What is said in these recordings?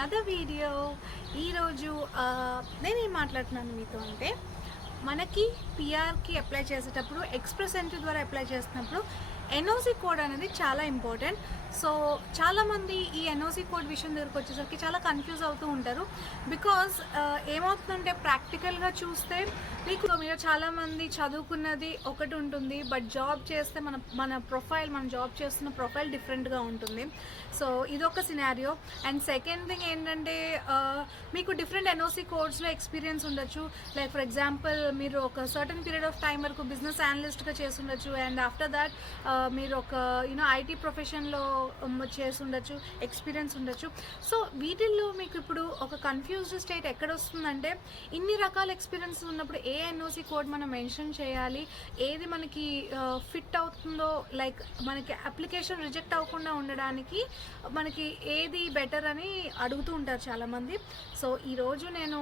Another video. ఈరోజు నేను ఏం మాట్లాడుతున్నాను మీతో అంటే, మనకి పిఆర్కి అప్లై చేసేటప్పుడు ఎక్స్ప్రెస్ ఎంట్రీ ద్వారా అప్లై చేస్తున్నప్పుడు ఎన్ఓసి కోడ్ అనేది చాలా ఇంపార్టెంట్. సో చాలామంది ఈ ఎన్ఓసి కోడ్ విషయం దగ్గరకు వచ్చేసరికి చాలా కన్ఫ్యూజ్ అవుతూ ఉంటారు. బికాజ్ ఏమవుతుందంటే ప్రాక్టికల్గా చూస్తే మీరు చాలామంది చదువుకున్నది ఒకటి ఉంటుంది, బట్ జాబ్ చేస్తే మన ప్రొఫైల్, మన జాబ్ చేస్తున్న ప్రొఫైల్ డిఫరెంట్గా ఉంటుంది. సో ఇదొక సినారియో. అండ్ సెకండ్ థింగ్ ఏంటంటే, మీకు డిఫరెంట్ ఎన్ఓసి కోడ్స్లో ఎక్స్పీరియన్స్ ఉండొచ్చు. లైక్ ఫర్ ఎగ్జాంపుల్, మీరు ఒక సర్టన్ పీరియడ్ ఆఫ్ టైం వరకు బిజినెస్ అనలిస్ట్గా చేసి ఉండొచ్చు. అండ్ ఆఫ్టర్ దాట్ మీరు ఒక ఐటీ ప్రొఫెషన్లో చేసి ఉండొచ్చు, ఎక్స్పీరియన్స్ ఉండొచ్చు. సో వీటిల్లో మీకు ఇప్పుడు ఒక కన్ఫ్యూజ్డ్ స్టేట్ ఎక్కడ వస్తుందంటే, ఇన్ని రకాల ఎక్స్పీరియన్స్ ఉన్నప్పుడు ఏ ఎన్ఓసి కోడ్ మనం మెన్షన్ చేయాలి, ఏది మనకి ఫిట్ అవుతుందో, లైక్ మనకి అప్లికేషన్ రిజెక్ట్ అవ్వకుండా ఉండడానికి మనకి ఏది బెటర్ అని అడుగుతూ ఉంటారు చాలామంది. సో ఈరోజు నేను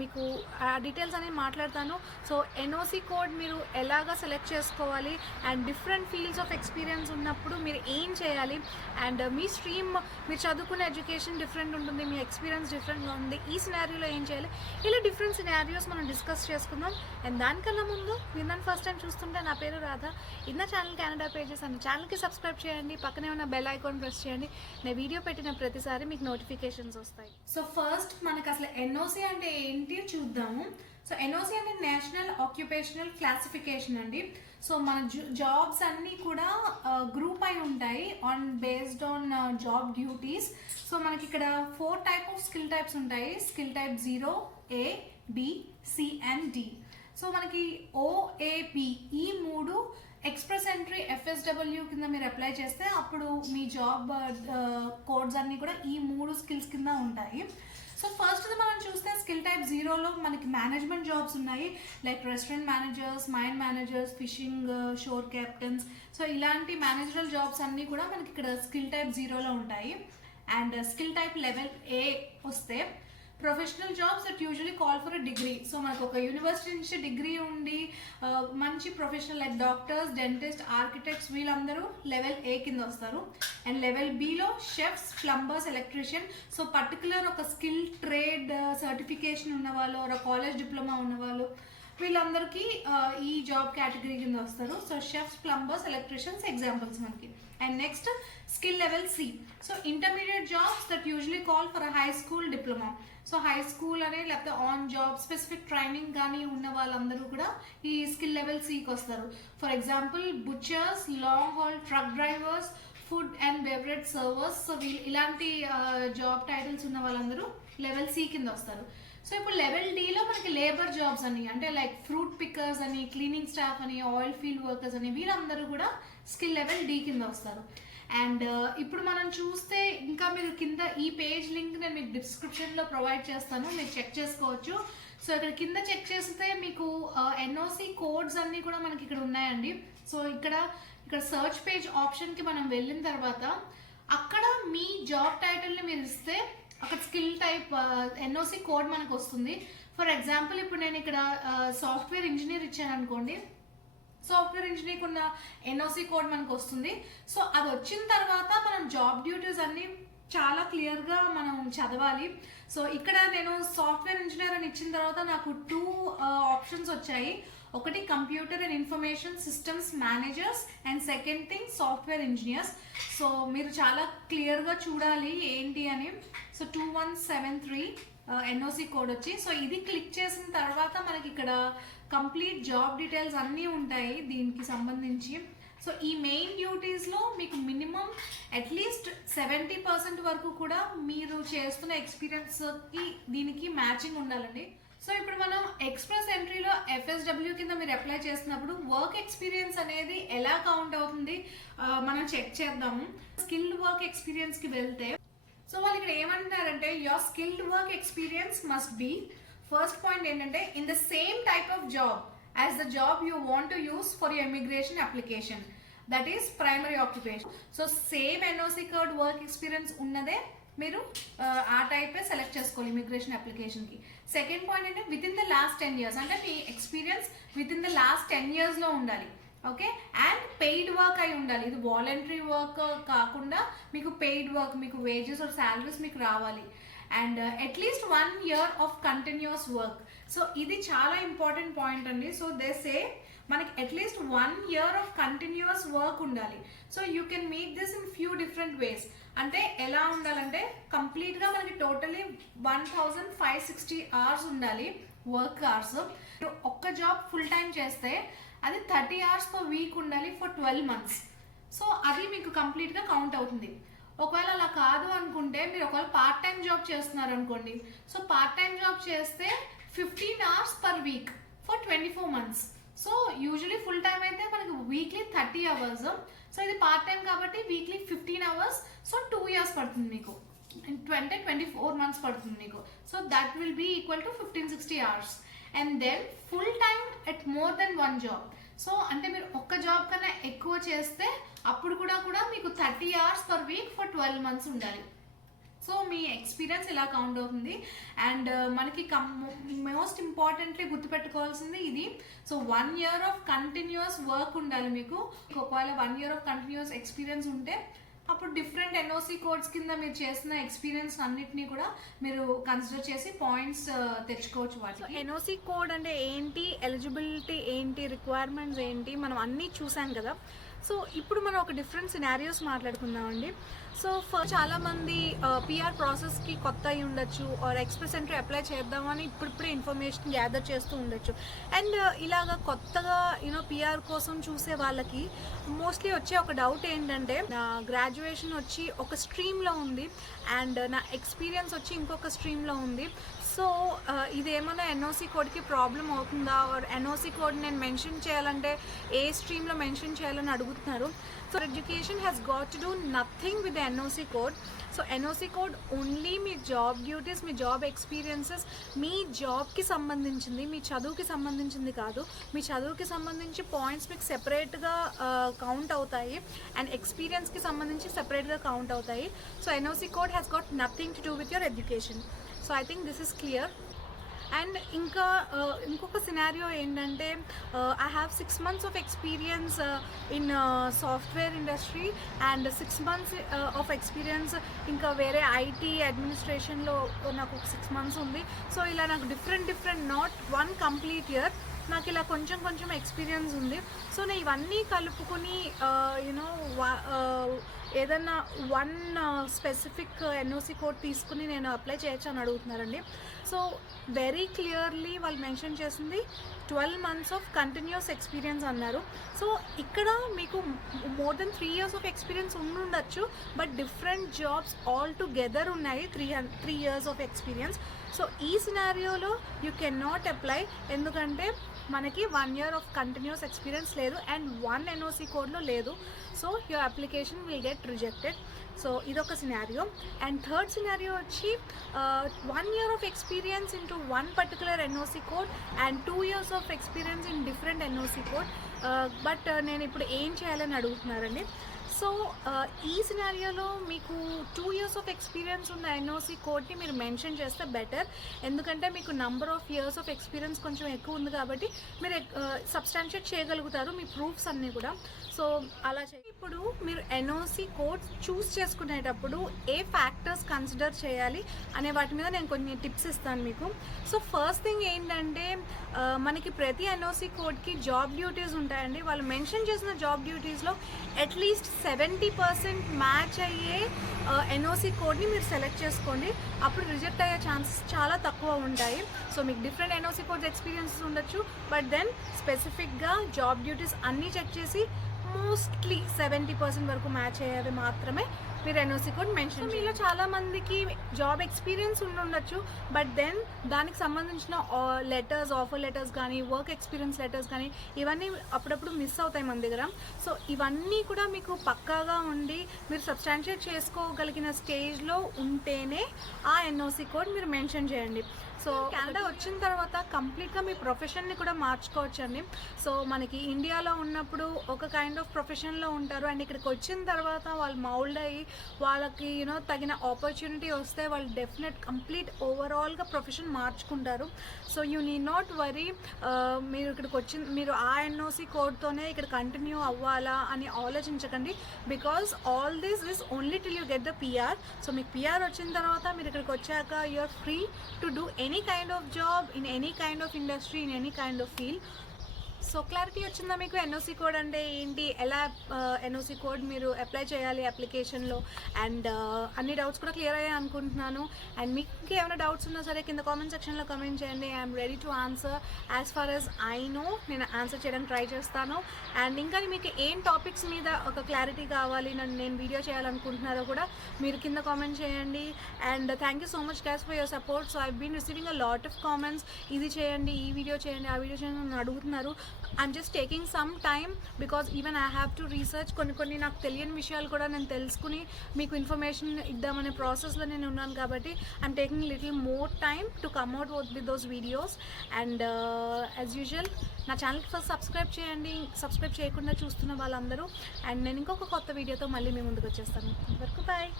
మీకు ఆ డీటెయిల్స్ అనేవి మాట్లాడతాను. సో ఎన్ఓసి కోడ్ మీరు ఎలాగా సెలెక్ట్ చేసుకోవాలి, and different fields of experience ఉన్నప్పుడు మీరు ఏం చేయాలి, అండ్ మీ స్ట్రీమ్, మీరు చదువుకునే ఎడ్యుకేషన్ డిఫరెంట్ ఉంటుంది, మీ ఎక్స్పీరియన్స్ డిఫరెంట్గా ఉంది, ఈ సినారియోలో ఏం చేయాలి, ఇలా డిఫరెంట్ సినారియోస్ మనం డిస్కస్ చేసుకుందాం. అండ్ దానికన్నా ముందు మీరు నన్ను ఫస్ట్ టైం చూస్తుంటే, నా పేరు రాధ. ఇన్న ఛానల్ కెనడా పేజెస్ అన్న ఛానల్కి సబ్స్క్రైబ్ చేయండి, పక్కనే ఉన్న బెల్ ఐకాన్ ప్రెస్ చేయండి. నేను వీడియో పెట్టిన ప్రతిసారి మీకు నోటిఫికేషన్స్ వస్తాయి. సో ఫస్ట్ మనకు అసలు ఎన్ఓసి అంటే ఏంటి చూద్దాము. సో ఎన్ఓసి అంటే నేషనల్ ఆక్యుపేషనల్ క్లాసిఫికేషన్ అండి. సో మన జాబ్స్ అన్నీ కూడా గ్రూప్ అయి ఉంటాయి based on job duties. So మనకి ఇక్కడ 4 టైప్ ఆఫ్ స్కిల్ టైప్స్ ఉంటాయి. Skill type 0, A, B, C and D. So మనకి OAP ఈ 3 ఎక్స్ప్రెస్ ఎంట్రీ FSW కింద మీరు అప్లై చేస్తే అప్పుడు మీ జాబ్ కోడ్స్ అన్నీ కూడా ఈ 3 స్కిల్స్ కింద ఉంటాయి. సో ఫస్ట్ మనం చూస్తే స్కిల్ టైప్ 0లో మనకి మేనేజ్మెంట్ జాబ్స్ ఉన్నాయి. Like restaurant managers, mine managers, fishing shore captains. So ఇలాంటి మేనేజరల్ జాబ్స్ అన్నీ కూడా మనకి ఇక్కడ స్కిల్ టైప్ 0లో ఉంటాయి. And skill type level A వస్తే professional jobs that usually call for a degree. So మనకు ఒక యూనివర్సిటీ నుంచి డిగ్రీ ఉండి మంచి professional like doctors, dentist, architects వీళ్ళందరూ లెవెల్ A కింద వస్తారు. అండ్ లెవెల్ Bలో chefs, plumbers, electrician. So particular ఒక స్కిల్ ట్రేడ్ సర్టిఫికేషన్ ఉన్నవాళ్ళు, ఒక కాలేజ్ డిప్లొమా ఉన్నవాళ్ళు వీళ్ళందరికీ ఈ జాబ్ కేటగిరీ కింద వస్తారు. So chefs, plumbers, electricians examples మనకి. And next skill level C. So intermediate jobs that usually call for high school diploma. So high school అనే లేకపోతే ఆన్ జాబ్ స్పెసిఫిక్ ట్రైనింగ్ కానీ ఉన్న వాళ్ళందరూ కూడా ఈ స్కిల్ లెవెల్ Cకి వస్తారు. For example బుచర్స్, long hall truck drivers, food and beverage servers. So ఇలాంటి job titles ఉన్న వాళ్ళందరూ లెవెల్ C కింద వస్తారు. సో ఇప్పుడు లెవెల్ Dలో మనకి లేబర్ జాబ్స్ అని, అంటే లైక్ ఫ్రూట్ పిక్కర్స్ అని, క్లీనింగ్ స్టాఫ్ అని, ఆయిల్ ఫీల్డ్ వర్కర్స్ అని వీళ్ళందరూ కూడా స్కిల్ లెవెల్ D కింద వస్తారు. అండ్ ఇప్పుడు మనం చూస్తే ఇంకా మీరు కింద ఈ పేజ్ లింక్ నేను మీకు డిస్క్రిప్షన్లో ప్రొవైడ్ చేస్తాను, మీరు చెక్ చేసుకోవచ్చు. సో ఇక్కడ కింద చెక్ చేస్తే మీకు ఎన్ఓసి కోడ్స్ అన్నీ కూడా మనకి ఇక్కడ ఉన్నాయండి. సో ఇక్కడ సర్చ్ పేజ్ ఆప్షన్కి మనం వెళ్ళిన తర్వాత అక్కడ మీ జాబ్ టైటిల్ని మీరు ఇస్తే అక్కడ స్కిల్ టైప్ ఎన్ఓసి కోడ్ మనకు వస్తుంది. ఫర్ ఎగ్జాంపుల్ ఇప్పుడు నేను ఇక్కడ సాఫ్ట్వేర్ ఇంజనీర్ ఇచ్చాను అనుకోండి, సాఫ్ట్వేర్ ఇంజనీర్కి ఉన్న ఎన్ఓసి కోడ్ మనకు వస్తుంది. సో అది వచ్చిన తర్వాత మనం జాబ్ డ్యూటీస్ అన్ని చాలా క్లియర్గా మనం చదవాలి. సో ఇక్కడ నేను సాఫ్ట్వేర్ ఇంజనీర్ అని ఇచ్చిన తర్వాత నాకు 2 ఆప్షన్స్ వచ్చాయి. ఒకటి computer and information systems managers and second thing software engineers. So మీరు చాలా క్లియర్గా చూడాలి ఏంటి అని. సో 2173 ఎన్ఓసి కోడ్ వచ్చి, సో ఇది క్లిక్ చేసిన తర్వాత మనకి ఇక్కడ కంప్లీట్ జాబ్ డీటెయిల్స్ అన్నీ ఉంటాయి దీనికి సంబంధించి. సో ఈ మెయిన్ డ్యూటీస్లో మీకు మినిమం అట్లీస్ట్ 70% వరకు కూడా మీరు చేస్తున్న ఎక్స్పీరియన్స్కి దీనికి మ్యాచింగ్ ఉండాలండి. సో ఇప్పుడు మనం ఎక్స్ప్రెస్ ఎంట్రీలో FSW కింద మీరు అప్లై చేసినప్పుడు వర్క్ ఎక్స్పీరియన్స్ అనేది ఎలా కౌంట్ అవుతుంది మనం చెక్ చేద్దాము. స్కిల్డ్ వర్క్ ఎక్స్పీరియన్స్కి వెళ్తే సో వాళ్ళు ఇక్కడ ఏమంటారంటే, your skilled work experience must be, first point ఏంటంటే, in the same type of job as the job you want to use for your immigration application, that is primary occupation. So same NOC code work experience ఉన్నదే మీరు ఆ టైపే select చేసుకోవాలి immigration అప్లికేషన్కి. Second point అంటే within the last 10 years, అంటే మీ ఎక్స్పీరియన్స్ విత్ ఇన్ ద లాస్ట్ 10 yearsలో ఉండాలి. ఓకే, అండ్ పెయిడ్ వర్క్ అయి ఉండాలి. ఇది వాలంటరీ వర్క్ కాకుండా మీకు పెయిడ్ వర్క్, మీకు వేజెస్ ఆర్ శాలరీస్ మీకు రావాలి. And at least 1 year of continuous work. So ఇది చాలా ఇంపార్టెంట్ పాయింట్ అండి. సో దే సే మనకి at least 1 year of continuous work ఉండాలి. So you can make this in few different ways. అంటే ఎలా ఉండాలంటే కంప్లీట్గా మనకి టోటలీ 1560 hours ఉండాలి వర్క్ అవర్స్. ఒక్క జాబ్ ఫుల్ టైం చేస్తే అది 30 hours per week ఉండాలి ఫర్ 12 months. సో అది మీకు కంప్లీట్గా కౌంట్ అవుతుంది. ఒకవేళ అలా కాదు అనుకుంటే మీరు ఒకవేళ పార్ట్ టైం జాబ్ చేస్తున్నారు అనుకోండి. సో పార్ట్ టైం జాబ్ చేస్తే 15 hours per week for 24 months. So usually full time అయితే మనకి వీక్లీ 30 hours. సో ఇది పార్ట్ టైం కాబట్టి వీక్లీ 15 hours. సో 2 years పడుతుంది మీకు, 24 months పడుతుంది మీకు. So that will be equal to 1560 hours. And then full time at more than 1 job. So అంటే మీరు ఒక్క జాబ్ కన్నా ఎక్కువ చేస్తే అప్పుడు కూడా మీకు 30 hours per week for 12 months ఉండాలి. సో మీ ఎక్స్పీరియన్స్ ఇలా కౌంట్ అవుతుంది. అండ్ మనకి మోస్ట్ ఇంపార్టెంట్లీ గుర్తుపెట్టుకోవాల్సింది ఇది. So 1 year of continuous work ఉండాలి మీకు. ఒకవేళ 1 year ఆఫ్ కంటిన్యూస్ ఎక్స్పీరియన్స్ ఉంటే అప్పుడు డిఫరెంట్ ఎన్ఓసి కోడ్స్ కింద మీరు చేసిన ఎక్స్పీరియన్స్ అన్నిటినీ కూడా మీరు కన్సిడర్ చేసి పాయింట్స్ తెచ్చుకోవచ్చు వాటికి. ఎన్ఓసి కోడ్ అంటే ఏంటి, ఎలిజిబిలిటీ ఏంటి, రిక్వైర్మెంట్స్ ఏంటి, మనం అన్నీ చూసాం కదా. సో ఇప్పుడు మనం ఒక డిఫరెంట్ సినారియోస్ మాట్లాడుకుందామండి. సో చాలామంది పిఆర్ ప్రాసెస్కి కొత్త అయి ఉండొచ్చు, ఆర్ ఎక్స్ప్రెస్ ఎంట్రీ అప్లై చేద్దామని ఇప్పుడిప్పుడే ఇన్ఫర్మేషన్ గ్యాదర్ చేస్తూ ఉండొచ్చు. అండ్ ఇలాగా కొత్తగా పిఆర్ కోసం చూసే వాళ్ళకి మోస్ట్లీ వచ్చే ఒక డౌట్ ఏంటంటే, నా గ్రాడ్యుయేషన్ వచ్చి ఒక స్ట్రీమ్లో ఉంది అండ్ నా ఎక్స్పీరియన్స్ వచ్చి ఇంకొక స్ట్రీమ్లో ఉంది. సో ఇదేమన్నా ఎన్ఓసి కోడ్కి ప్రాబ్లం అవుతుందా, ఆర్ ఎన్ఓసి కోడ్ నేను మెన్షన్ చేయాలంటే ఏ స్ట్రీమ్లో మెన్షన్ చేయాలని అడుగుతున్నారు. So education has got to do nothing with NOC code. So NOC code only మీ జాబ్ డ్యూటీస్, మీ జాబ్ ఎక్స్పీరియన్సెస్, మీ జాబ్కి సంబంధించింది, మీ చదువుకి సంబంధించింది కాదు. మీ చదువుకి సంబంధించి పాయింట్స్ మీకు సెపరేట్గా కౌంట్ అవుతాయి అండ్ ఎక్స్పీరియన్స్కి సంబంధించి సెపరేట్గా కౌంట్ అవుతాయి. So NOC code has got nothing to do with your education. So I think this is clear. And ఇంకొక సినారియో ఏంటంటే, I have 6 months of experience in software industry and 6 months of experience ఇంకా వేరే IT అడ్మినిస్ట్రేషన్లో నాకు ఒక 6 months ఉంది. So ఇలా నాకు different not 1 complete year, నాకు ఇలా కొంచెం ఎక్స్పీరియన్స్ ఉంది. సో నేను ఇవన్నీ కలుపుకొని ఏదన్నా 1 స్పెసిఫిక్ ఎన్ఓసి కోడ్ తీసుకుని నేను అప్లై చేయొచ్చు అని అడుగుతున్నారండి. సో వెరీ క్లియర్లీ వాళ్ళు మెన్షన్ చేసింది 12 months ఆఫ్ కంటిన్యూస్ ఎక్స్పీరియన్స్ అన్నారు. సో ఇక్కడ మీకు more than 3 years of experience ఉండొచ్చు, but different jobs all together ఉన్నాయి 3 years ఆఫ్ ఎక్స్పీరియన్స్. సో ఈ సినారియోలో యూ కెన్ నాట్ అప్లై, ఎందుకంటే మనకి 1 year ఆఫ్ కంటిన్యూస్ ఎక్స్పీరియన్స్ లేదు అండ్ 1 ఎన్ఓసి కోడ్లో లేదు. So your application will get rejected. So ఇదొక సినారియో. అండ్ థర్డ్ సినారియో వచ్చి 1 year of experience into 1 particular NOC code and 2 years of experience in different NOC code. But నేను ఇప్పుడు ఏం చేయాలని అడుగుతున్నారండి. సో ఈ సినారియోలో మీకు 2 years ఆఫ్ ఎక్స్పీరియన్స్ ఉన్న ఎన్ఓసి కోడ్ని మీరు మెన్షన్ చేస్తే బెటర్, ఎందుకంటే మీకు number of years of experience కొంచెం ఎక్కువ ఉంది కాబట్టి మీరు సబ్స్టాన్షియేట్ చేయగలుగుతారు మీ ప్రూఫ్స్ అన్నీ కూడా. సో అలా ఇప్పుడు మీరు ఎన్ఓసి కోడ్ చూస్ చేసుకునేటప్పుడు ఏ ఫ్యాక్టర్స్ కన్సిడర్ చేయాలి అనే వాటి మీద నేను కొన్ని టిప్స్ ఇస్తాను మీకు. సో ఫస్ట్ థింగ్ ఏంటంటే, మనకి ప్రతి ఎన్ఓసి కోడ్కి జాబ్ డ్యూటీస్ ఉంటాయండి. వాళ్ళు మెన్షన్ చేసిన జాబ్ డ్యూటీస్లో అట్లీస్ట్ 70% మ్యాచ్ అయ్యే ఎన్ఓసి కోడ్ని మీరు సెలెక్ట్ చేసుకోండి. అప్పుడు రిజెక్ట్ అయ్యే ఛాన్సెస్ చాలా తక్కువ ఉంటాయి. సో మీకు డిఫరెంట్ ఎన్ఓసి కోడ్స్ ఎక్స్పీరియన్సెస్ ఉండొచ్చు, బట్ దెన్ స్పెసిఫిక్గా జాబ్ డ్యూటీస్ అన్నీ చెక్ చేసి మోస్ట్లీ 70% వరకు మ్యాచ్ అయ్యేవి మాత్రమే మీరు ఎన్ఓసి కోడ్ మెన్షన్. మీలో చాలా మందికి జాబ్ ఎక్స్పీరియన్స్ ఉండొచ్చు, బట్ దెన్ దానికి సంబంధించిన లెటర్స్, ఆఫర్ లెటర్స్ కానీ వర్క్ ఎక్స్పీరియన్స్ లెటర్స్ కానీ ఇవన్నీ అప్పుడప్పుడు మిస్ అవుతాయి మన దగ్గర. సో ఇవన్నీ కూడా మీకు పక్కాగా ఉండి మీరు సబ్స్టాన్షియేట్ చేసుకోగలిగిన స్టేజ్లో ఉంటేనే ఆ ఎన్ఓసి కోడ్ మీరు మెన్షన్ చేయండి. సో కెనడా వచ్చిన తర్వాత కంప్లీట్గా మీ ప్రొఫెషన్ని కూడా మార్చుకోవచ్చండి. సో మనకి ఇండియాలో ఉన్నప్పుడు ఒక కైండ్ ఆఫ్ ప్రొఫెషన్లో ఉంటారు, అండ్ ఇక్కడికి వచ్చిన తర్వాత వాళ్ళు మౌల్డ్ అయ్యి వాళ్ళకి తగిన ఆపర్చునిటీ వస్తే వాళ్ళు డెఫినెట్ కంప్లీట్ ఓవరాల్గా ప్రొఫెషన్ మార్చుకుంటారు. So you need not worry మీరు ఇక్కడికి మీరు ఆ ఎన్ఓసి కోడ్తోనే ఇక్కడ కంటిన్యూ అవ్వాలా అని ఆలోచించకండి. Because all this is only till you get the PR. So మీకు పిఆర్ వచ్చిన తర్వాత మీరు ఇక్కడికి వచ్చాక you are free to do any kind of job in any kind of industry in any kind of field. So clarity వచ్చిందా మీకు? NOC code అంటే ఏంటి, ఎలా ఎన్ఓసి కోడ్ మీరు అప్లై చేయాలి అప్లికేషన్లో, అండ్ అన్ని డౌట్స్ కూడా క్లియర్ అయ్యాయి అనుకుంటున్నాను. అండ్ మీకు ఏమైనా డౌట్స్ ఉన్నా సరే కింద కామెంట్ సెక్షన్లో కామెంట్ చేయండి. I'm ready to answer as far as I know. నేను ఆన్సర్ చేయడానికి ట్రై చేస్తాను. అండ్ ఇంకా మీకు ఏం టాపిక్స్ మీద ఒక క్లారిటీ కావాలి, నేను వీడియో చేయాలనుకుంటున్నారో కూడా మీరు కింద కామెంట్ చేయండి. And thank you so much guys for your support. So I been receiving a lot of comments, ఇది చేయండి, ఈ వీడియో చేయండి, ఆ వీడియో చేయండి అని అడుగుతున్నారు. I'm just taking some time because even I have to research కొన్ని నాకు తెలియని విషయాలు కూడా నేను తెలుసుకుని మీకు ఇన్ఫర్మేషన్ ఇద్దామనే ప్రాసెస్లో నేను ఉన్నాను. కాబట్టి I'm taking little more time to come out with those videos. And as usual నా ఛానల్కి ఫస్ట్ సబ్స్క్రైబ్ చేయండి, సబ్స్క్రైబ్ చేయకుండా చూస్తున్న వాళ్ళందరూ. అండ్ నేను ఇంకొక కొత్త వీడియోతో మళ్ళీ మీ ముందుకు వచ్చేస్తాను. అంతవరకు బాయ్.